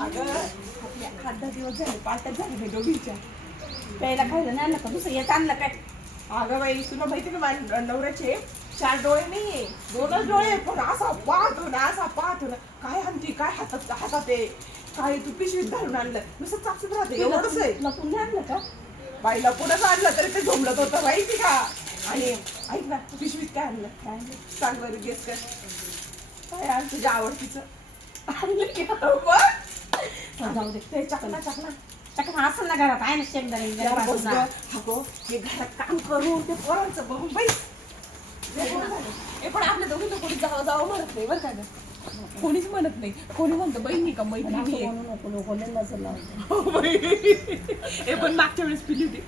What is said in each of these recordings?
अगं आपल्या 8-10 दिवस झाले पार्ट्यात झाले नाही दोघींच्या. प्यायला खायला नाही आणलं का दुसरं येत आणलं काय? अगं बाई तुला माहिती का माझ्या नवऱ्याचे 4 डोळे नाहीये 2च डोळे पण असा पाहतो ना काय म्हणती काय हातात आहे काय तू पिशवीत घालून आणलं नुसतं चापसून राहते एवढंच आहे. लपून नाही आणलं का? बाईला पुढंच आणलं तरी ते झोमलत होतं माहिती का. आणि ऐक ना पिशवीत काय आणलं काय आणलं? सांग बरं गेस कर काय आण तुझ्या आवडतीचं आणलं की बघ जाऊ दे. ते चकना चकना असं ना घरात आहे ना शेंगदाणे यार वगैरे बघ भाजून. अगं हे घरात काम करून ते पोरांचं बघून बाई हे पण आपल्या दोघींना कोणी जावं म्हणत नाही बरं का गं. कोणीच म्हणत नाही कोणी म्हणतं बहिणी का मैत्रिणी आहे. म्हणू नको लोक लय नजर लावते. हो बाई. हे पण मागच्या वेळेस पिली होती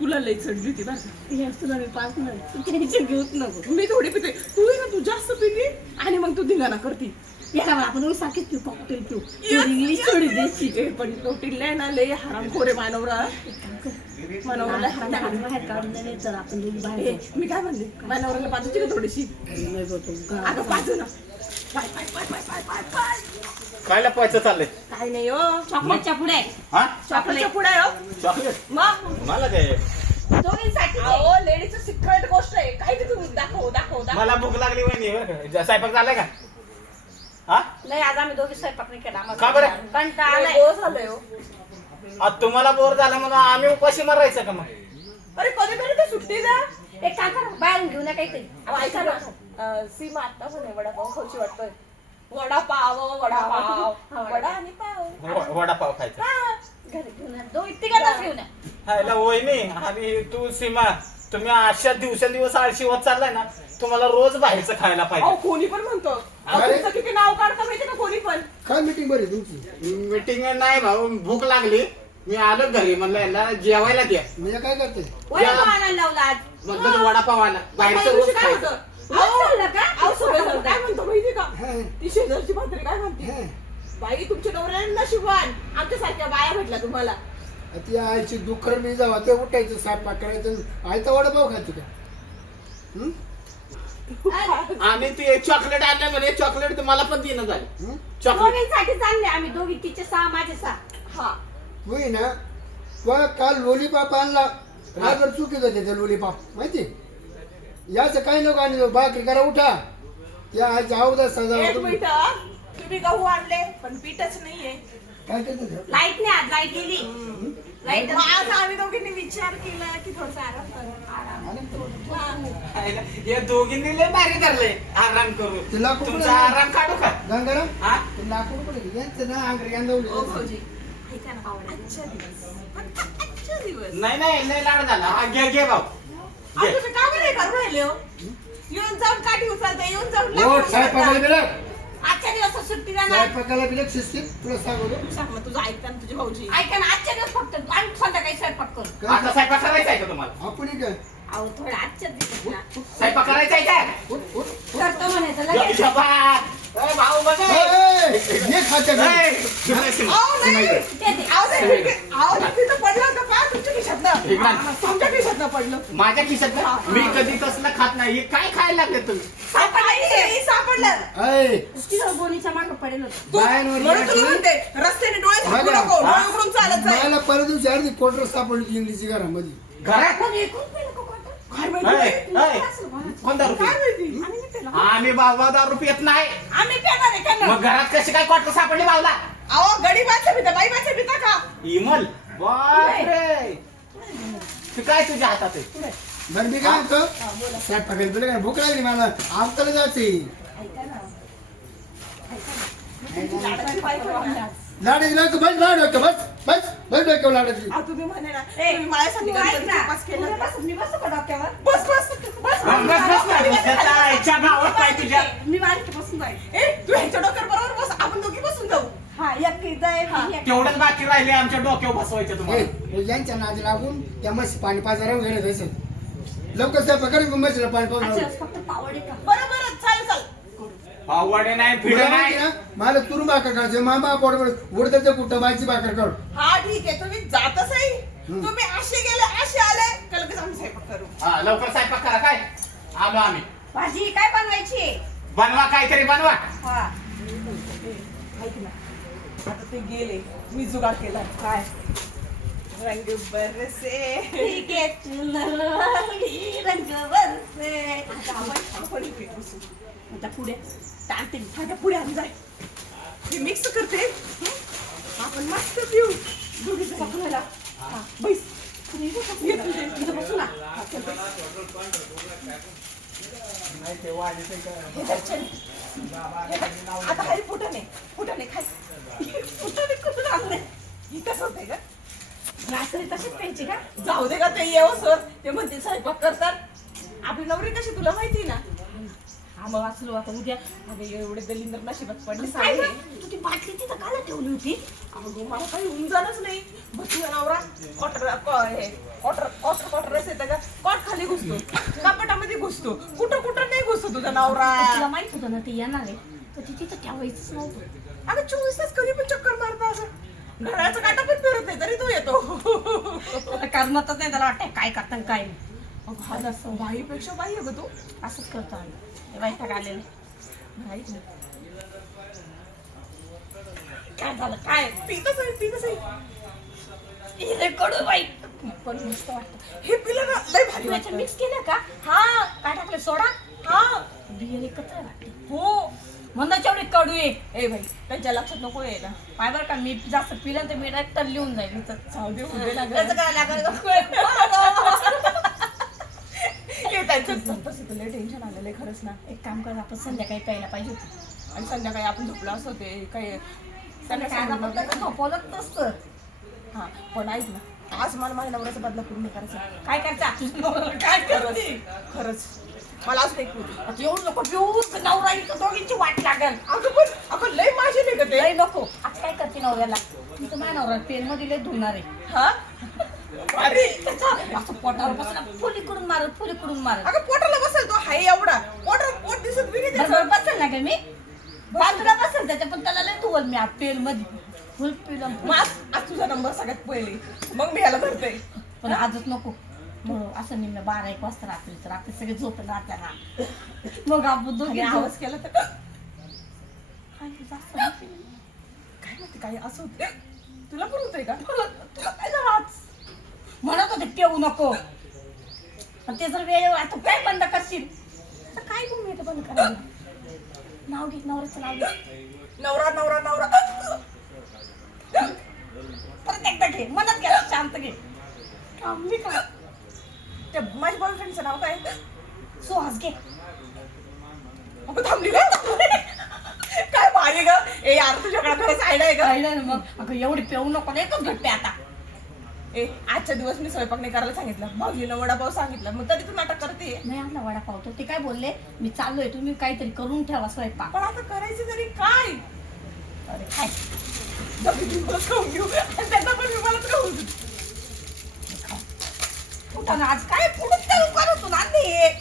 तुला लई चढली होती बरं का. हे तुला मी 5 मिनिट तू टेन्शन घेऊच नको. मी थोडी पिते तू आहे ना तू जास्त पिली आणि मग तू धिंगाणा करती. एका आपण सारखीच पिऊ कॉकटेल पिऊ इंग्लिश थोडी देशी. हे पण प्रोटीन लय ना लय हरामखोर आहे मानवरा मानवराला हराम बाहेर काढून नाही तर आपण दोघी ए, बाहेर मी काय म्हणते मानवराला पाजूची का थोडीशी नाही बघतो अगं पाजू ना पाय पाय पाय पाय पाय पाय पाय काय लपवायचं चाललंय? काय नाही हो चॉकलेटच्या पुढे हा चॉकलेटच्या पुढे हो चॉकलेट मग मला काय दोघींसाठी अहो लेडीचं सिक्रेट गोष्ट आहे काय ते तुम्ही दाखव मला भूक लागली वहिनी बरं का स्वयंपाक झालाय का? हा नाही आज आम्ही दोघी स्वयंपाक नाही केला का बरं? कंटाळा आलाय. बोर झालंय हो आज तुम्हाला बोर झाला म्हणून आम्ही उपाशी मारायचं का मग? अरे कधी तरी ते सुट्टी ना एक काम करा बाहेरून घेऊ ना काहीतरी. अहो, ऐका ना सीमा आता म्हणे वडापाव खाऊची वाटतोय वडापाव वडा आणि पाव वडापाव खायचा हा. घरी घेऊन या. दोघी तिघांनाच घेऊन या. हायला वहिनी आणि तू सीमा तुम्ही अशा दिवसेंदिवस आळशी होत चाललाय ना तुम्हाला रोज बाहेरचं खायला अहो पाहिजे. कोणी पण म्हणतो अहो, अरे. तुमचं किती नाव काढतं माहिती का कोणी पण काय मीटिंग बरी तुमची? मीटिंग नाही भाऊ भूक लागली मी आलो घरी म्हणलं यांना जेवायला द्या म्हणजे काय करते? वडापाव आणायला लावला आज. मग वडापाव आला बाहेरचं दिवशी रोज काय खायचं. होतं रोज खाल्लं का? अहो सगळं काय म्हणतो माहिती का हा, ती शेजारची म्हातारी काय म्हणते हा. बाई तुमच्या नवऱ्याला नशिबान आमच्यासारख्या बाया भेटल्या तुम्हाला ती आईची दुखर मी जावा ते उठायचं स्वयंपाक करायचं आयता वडापाव खायचं का? हं? आणि ते चॉकलेट आणलं म्हणे चॉकलेट तुम्हाला पण देणं झालं हं? चॉकलेट दोघींसाठी चालले आम्ही दोघी तिचे 6 माझे 6. हा होई ना वा काल लोलीपाप आणला रात्र चुकीचं त्याचं लोलीपाप माहिती याचं काही नको आणि भाकरी करा उठा या आईच्या अवधा सजा एक मिनिट तुम्ही गहू आणले पण पीठच नाहीये काय करते लाईट नाही आज लाईट गेली. लाईट मग आज आम्ही दोघींनी विचार केला की थोडसा आराम करू या दोघींनी लय भारी धरले आराम करू तिला कुठं तुमचा लागलं? आराम काढू का गंगाराम हा ते लाकूड कुठे यांचं ना आंगरी ओ गांधवली भाऊजी ऐका ना आजच्या दिवस फक्त आजच्या दिवस नाही लय लाड झाला हा घे भाऊ अहो, तुम्ही का बरं हे करू राहिले हो येऊन जाऊन काठी उचलते येऊन जाऊन हो लाकूड स्वयंपाकाला उचलता. बिलक आजच्या दिवस सुट्टी जाणार. स्वयंपाकाला बिलक शिस्तीत तुला सांगतो सांग ना तुझं ऐकता ना तुझे भाऊजी ऐका ना आजच्या दिवस फक्त आम्ही संध्याकाळी स्वयंपाक करू. आता स्वयंपाक करायचा आहे का तुम्हाला आपण काय अहो थोडं आजच्या दिवस ना स्वयंपाक करायचा आहे का उठ, उठ. करतो म्हणायचं लगेच. शपथ. ए, भाऊ बघ ए, ए, ये खात्या घरी. अहो, नाही. ते दे. अहो, नाही, अहो, नाही, तिथं पडलं होतं पहा तुमच्या खिशातनं इकडं. तुमच्या खिशातनं पडलं माझ्या खिशात ना मी कधी तसलं खात नाही हे काय खायला लागले तुम्ही सापडलं ऐ, तिथं गोणीच्या मागं पडेल होतं. तू- बायांवर म्हणून तुला येण्याची- म्हणते रस्त्याने डोळे झाकू बघा. नको डोळे उघडून चालत जाय मला परत दिवशी अर्धी क्वार्टर सापडली इंग्लिशची घरामध्ये घरात मग एकूण पेलं का कोणतं? काय ए, माहिती ए, असेल कोणाचं? कोण दारू काय पितो? माहिती आम्ही नाही पेला. आम्ही बाबा दारू पित नाही आम्ही पेणार आहे का मग घरात कशी काय क्वार्टर सापडली बावला अहो गडीबाच्या पिता बाईबाच्या पिता का इमल बापरे ते काय तुझ्या हातात आहे बरं मी काय म्हणतो स्वयंपाकाला बिलक आहे. भूक लागली मला आवताला जायचे लाडाची बायको आहे ना. लाडाची लाडू बस लाडू बस डोक्यावर लाडाची आ, तुम्ही म्हणे ना ए, तुम्ही माझ्यासाठी तू ऐक गणपतीचा ना. उपास केला तुझ्या बस- मी बसू का डोक्यावर? बस बस बस त्याच्या आईच्या गावात काय तुझ्या मी बारकी बसून जाईल. ए तू ह्याच्या डोक्यावर बरोबर बस आपण दोघी बसून जाऊ हा एक इथं आहे, मी एक- तेवढंच बाकी राहिले आमच्या डोक्यावर बसवायचं तुम्हाला यांच्या नादी लागून त्या म्हशी पाणी पाजायला गेले जायचं लवकर स्वयंपाक करून म्हशीला पाणी आजच्या पाजून दिवस फक्त पावडे का? बरं बरं चालेल चालेल पावडे नाही फिड नाही मला तुरून भाकर काढायचं मामा पोटवर उडताचं कुठं माझी भाकर काढ हा ठीक आहे तुम्ही जातच आहे तुम्ही असे गेले असे आले का लगेच आम्ही स्वयंपाक करू हा लवकर स्वयंपाक करा काय आलो आम्ही भाजी काय बनवायची? बनवा काहीतरी बनवा हा ऐक ना आता ते गेले, मी जुगाड केला. काय रंग बरसे ठीक आहे, चुनरवाली रंग बरसे. आपण इकडे बसू. आता पुढे टाळते मी. आता पुढे आम्ही जाय, हे मिक्स करते. आपण मस्त पिऊ दोघीचं सपनाला. हा बैस, पुढे इथं बसू. ये तुझे. इथं बसू ना. हा, चल बैस. नाही ते वाजते का? हे धर, चल. हे धर. आता खाली फुटाणे खाय. फुटाणे कुठून आणले? ही कसं होतंय का? रात्री तशीच प्यायची का? जाऊ दे का ते येऊ सर, ते म्हणते स्वयंपाक करतात. आपली नवरी कशी तुला माहिती ना. हा मग वाचलो आता उद्या. अगं एवढे दलिंदर नशिबात पडले काय सारे. गं? तू ती बाटली तिथं काला ठेवली होती? अगं मला काही उमजानच नाही. बसला नवरा क्वार्टर येतं का, कॉट खाली घुसतो, कपाटामध्ये घुसतो, कुठं नाही घुसतो तुझा नवरा. तुला माहित होतं ना ते येणार आहे, तर ती तिथं ठेवायचंच नव्हतं. अगं 24 तास कधी पण चक्कर मारता असं घराचा काटा पण फिरत नाही तरी तो येतो. त्याला करमतच नाही, त्याला वाटतंय काय करता आणि काय नाही. अगं हा असं बाईपेक्षा बाई आहे ग तू. असंच करतो आम्ही. हे वैताग आलेलं. माहित नाही काय झालं काय? पितच आहे. इथे कडू बाई. पण मस्त वाटतं हे पिलं ना, लय भारी तू याच्यात वाटतं. मिक्स केलं का? हा काय टाकलं? सोडा? हा बियाणे कचरा वाटते. हो. म्हणून एवढी कडू आहे. ए भाई त्यांच्या लक्षात नको आहे ना. पाय बरं का, मी जास्त पिलं तर मी डायरेक्ट लिहून जाईल इथं. जाऊ दे उद्या लागलं. त्याचं काय लागलं? हे त्यांचं तसं लय टेन्शन आलेलं आहे खरंच ना. एक काम कर, आपण संध्याकाळी प्यायला पाहिजे होती. आणि संध्याकाळी आपण झोपलो असतो ते काही संध्याकाळी आपण त्याचं झोपवलंच नसतं. हा पण ऐक ना, आज मला माझ्या नवऱ्याचा बदला पूर्ण करायचा. काय करायचं? काय करते? खरंच मला आज नाही करू. आता एवढं नको पिऊ, नवरा इथं दोघींची वाट लागल. अगं लय माझे नाही का ते. लय नको. आज काय करते नवऱ्याला? मी तर माझ्या नवऱ्याला पेन मध्ये लय धुणार आहे. हा अरे त्याचं असं पोटावर बसला, फुलीकडून मारत. अगं पोटाला बसेल तो हाय एवढा. पोट दिसत बी नाही त्याचं. बसेल ना का मी? बाजूला बसेल त्याच्या, पण त्याला लय धुवल मी पेन मध्ये. फुल पिलं. मग आज तुझा नंबर सगळ्यात पहिले, मग मी याला धरते. पण आजच नको. मग असं निम्न 12-1 वाजता रात्री, तर रात्री सगळे झोपेल राहत्या ना. मग आपण दोघे आणि आवाज आवाज केला तर काय जास्त नाही पिलं. काय माहिती काय असं होते. तुला पण होतंय का? तुला काय झालं आज? म्हणत होते पिऊ नको, पण ते जर वेळेवर तू काय बंद करशील तर काय करू मी इथं बंद करायला? नाव घे, नवऱ्याचं नाव घे. नवरा परत एकदा घे, मनात घे, शांत घे. थांबली का? त्या माझ्या बॉयफ्रेंडचं नाव काय? सुहास घे. अगं थांबली का? काय भारी ग. ए यार तुझ्याकडे खरंच आयडिया आहे का? कळलं ना मग. अगं एवढी पिऊ नको ना, एकच घट्टे आता. ए आजच्या दिवस मी स्वयंपाक नाही करायला सांगितलं, भाऊजीनं वडापाव सांगितलं, मग तरी तू नाटक करते. नाही आणला वडापाव, तर ते काय बोलले, मी चाललोय, तुम्ही काहीतरी करून ठेवा स्वयंपाक. पण आता करायचं तरी काय? अरे काय दबी दिवस खाऊन घेऊ आणि त्यांना पण मी मलाच खाऊ देऊ. कुठं ना आज काय पुढे काय करत आणले?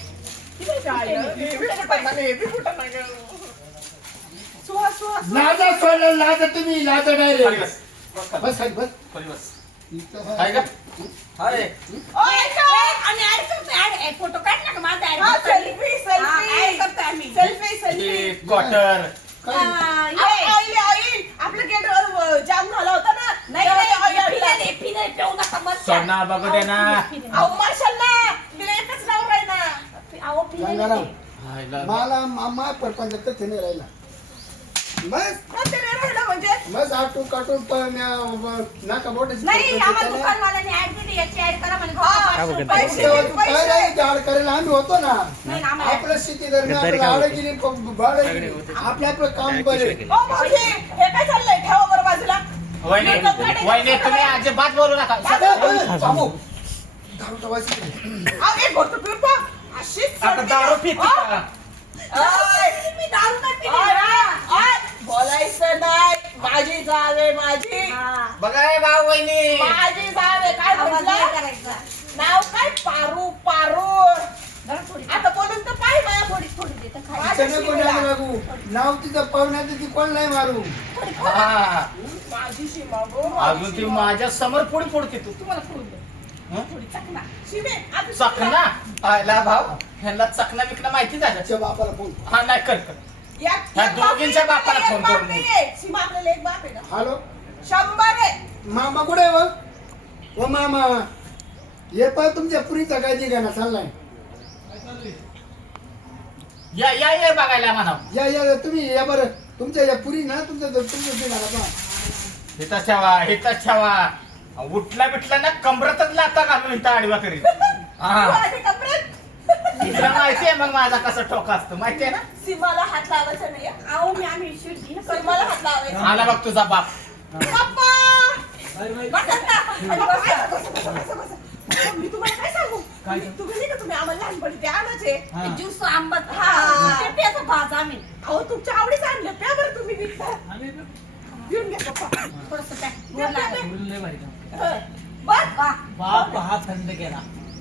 सुहास लाजा सोडलं, लाजा तुम्ही, लाजा डायरेक्ट. बस खाली बस. इथं काय का? हाय आम्ही ऍड करतोय, फोटो काढ ना माझा ऍड करतोय आम्ही. हे क्वार्टर आई आपलं गेट जाम झाला होता ना. नाही पिणे पिऊ नका मग. सोना बघू दे ना. अहो माशाल्लाह तिला एकच नाव आहे ना. अहो पिणे गंगाराम, हायला. मला मामा परपंच तर नाही राहिला. बस कोणते रे राहिलं म्हणजे? बस आटून काटून नाका मोठे नाही आम्हाला दुकानवाल्याने ऍड दिली, याची ऍड करा म्हणे. पैसे काय नाही झाड करायला आम्ही होतो ना. नाही ना, आम्हाला आपलं शेती दरम्यान आपलं आडगिरी आपलं आपलं काम बरे. ओ भाऊजी हे काय चाललंय? ठेवा बरं बाजूला. वहिनी तुम्ही अजिबात बोलू नका. बाबू दारूचा वास येतो. अहो, एक घोट पिऊन पहा. अशीच आता दारू पिते का? मी दारू नाही पिली. बोलायचं नाही. माझी जाव आहे माझी. बघा हे भाऊ वहिनी. माझी जाव आहे. काय आवाज नाही म्हटलं? करायचा. नाव काय? पारू. जरा थोडी आता बोलून तर पाय ना. थोडी देतं खायला. माझ्या तिचं नको शिवीला. द्यायला लागू. नाव तिचं पाहुण्याचं ती कोण नाही मारू. हा. माझी सीमा गो. अजून ती माझ्या समोर पुढे पुढते तू. तुम्हाला फोडून दे. हं? थोडी चकना. शिवे, आता चकना आयला भाऊ ह्यांना चकना बिकना माहिती झालं. तिच्या बापाला फोन. हा नाही कर कर. या ह्या दोघींच्या बापाला फोन करून नाहीये. सीमा आपल्याला एक बाप आहे ना. हॅलो 100 आहे. मामा कुठे आहे ओ मामा हे पण तुमच्या पुरीचा काय निघाला चाललाय या बघायला म्हणा. या तुम्ही या बरं तुमच्या या पुरी ना तुमच्या निघाला पहा हिथंच ठेवा उठला बिटला ना कमरतच लाता घालून इथं आडवा करीत. तू हा आधी कपड्यात. तिला माहितीये मग माझा कसा ठोका असतो माहितीये ना. सीमाला हात लावायचा नाही. अहो मी आम्ही शिर्डी सीमाला हात लावायचा. आला बघ तुझा बाप. पप्पा बसा ना. बसा. मी तुम्हाला काय सांगू तुम्ही नाही का तुम्ही आम्हाला लहानपणी ते आणायचे ज्यूस आंबट हा. ते प्यायचं भाज आम्ही अहो तुमच्या आवडीच आणलं प्या बरं तुम्ही विकता घेऊन घ्या पप्पा. थोडस काय प्या, प्या, प्या. बोलायला बस. बाप हा थंड केला.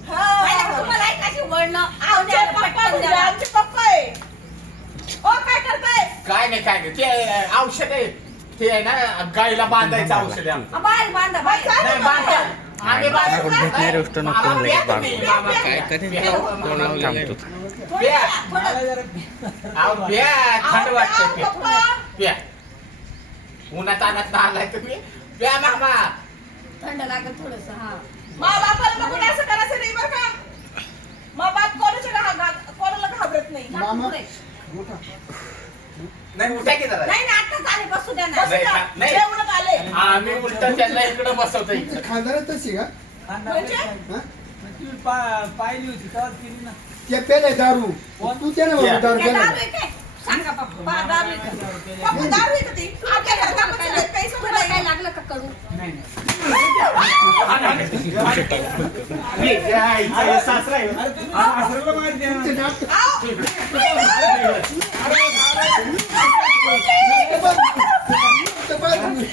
हा. तुम्हाला ऐकायची वळणं आमचे पप्पा म्हणजे आमचे पप्पा आहे. ओ काय करताय? काय नाही ते औषध आहे ते आहे ना गाईला बांधायचं औषध आहे. बाहेर बांधा बाहेर नाही बांधता आम्ही बांधतो. भेटणारी गोष्ट नको मामा, बोलू प्या बाबा. तुम्ही, मामा, काय कधी प्या, मामा, थांबतो. प्या. मला जरा अहो, प्या थंड अहो, वाटतं प्या. पप्पा. प्या उन्हात आणत आलाय तुम्ही प्या मामा. थंड लागत थोडस हा मा बापाला बघून असं करायचं नाही बरं का. मा बाप कोणाला घाबरत नाही. मामा नाही उठा की जरा. नाही आता चाले बसू द्या ना बसू द्या. नाही. जेवणच आले. आम्ही उलट त्यांना इकडे बसवतो इकडे. खानदार तशी का म्हणजे? हा? तुम्ही पाहिली होती तेव्हाच केली ना. ते पेले दारू तू त्याने या. दारू काय केला दारू आहे काय? सांगा पप्पा दारू आहे का? पप्पा दारू आहे का ती? आपल्या घरात आपण सगळे पैसे तुम्हाला भरायला. काय लागलं का करू नाही हे सासरा आहे. अरे तुम्ही सासऱ्याला माहिती आहे ते ना. नाटक- आहो. ते बघ तुम्ही.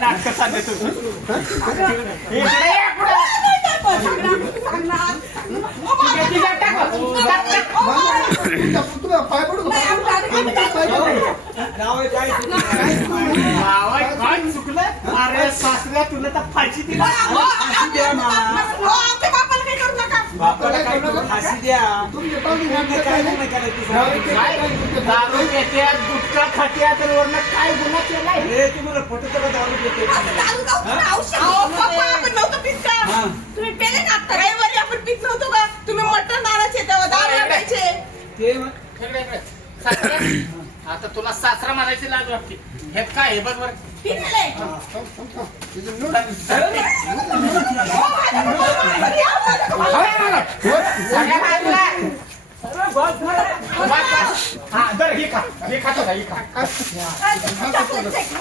नाटकं चाललंय तुझं. इकडे ये, पुढे. तिला टाक. तुला पाय पडू का? पाय पडू. नाव आहे काय? भावा, काय चुकलं अरे सासऱ्या तुला तर फाशी दिला. फाशी द्या मामा. आमच्या बापाला काही करू नका. बापाला काय करू? फाशी द्या. तुमचे पाहुणे तुम्ही नाटक काय काय नाही करायचं दारू सांगा. के- काय दारू येत्यात गुटखा खात्यात वरनं काय गुन्हा केलाय. हे तुम्हाला पटत का दारू देते? दारू जाऊ. अहो, पप्पा आपण नव्हतं पित का? हा. तुम्ही पेले ना आता. रविवारी आपण पित नव्हतो का? तुम्ही मटण आणायचे तेव्हा दारू आणायचे. ते मग इकडे, इकडे. सासरा? आता तुला सासरा म्हणायची लाज वाटते. हे काय हे बघ बरं. पिलेले. तिचं नोट- सगळ्या बाजूला. हा, दर हे खा. हे खातो का? हे खा.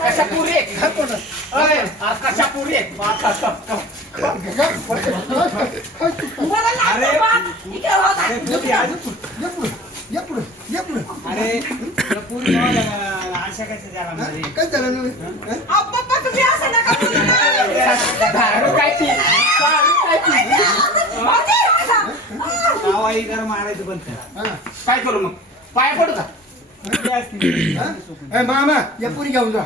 कशा पुरी आहेत? अरे, कशा पुरी आहेत? वा, खा, खा, खा. मला लागतं बा. इकडे बघा. अरे पोरी आज ये पुढे ये पुढे अरे तुला पोरी गावाला आशा कशा झाला मध्ये काय झालं ना अहो, पप्पा तुम्ही असं नका बोलू ना. दारू काय ती? दारू काय ती? गावाही घर मारायचं बंद करा. काय करू मग? पाय पडू का? किती असतील? मामा या पुरी घेऊन जा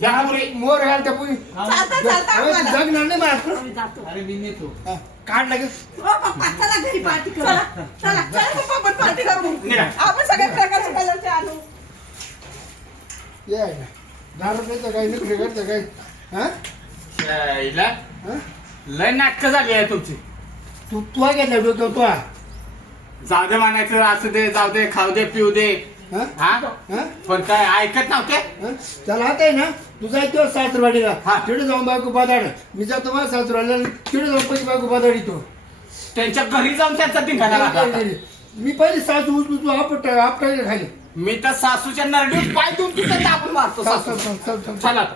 या पुरी. मोर घाल त्या पुरी चालता आम्हाला. जगणार नाही मला आम्ही जातो अरे मी नेतो. काढ लागेल ओ पप्पा चला घरी पार्टी करू चला पप्पा आपण पार्टी करू. निघा. आपण सगळ्या प्रकारचे कलरचे आणू. ये दारू प्यायचं काय निकडे करतं काय हा शाईला हा? लय नाटकं झाली आहे तुमची. तू तू घेतला डोक्यावर तू जाऊ दे म्हणायचं असू दे जाऊ दे खाऊ दे पिऊ दे. हा हा हा पण काय ऐकत नव्हते. हा? त्याला आता आहे ना तू जायतो सासरवाडीला हा. तिकडे जाऊन बायको बाजाड मी जातो माझ्या सासरवाडीला तिकडे जाऊन पैसे बायको बाजाड येतो त्यांच्या घरी जाऊन त्यांचा धिंगाणा लागला. मी पहिले सासू उचलू तू आपटायला खाली मी तर सासूच्या नरडीवर पाय देऊन तिथं दाबून मारतो चल, सासू. चल, चल, चल, चल. चला आता.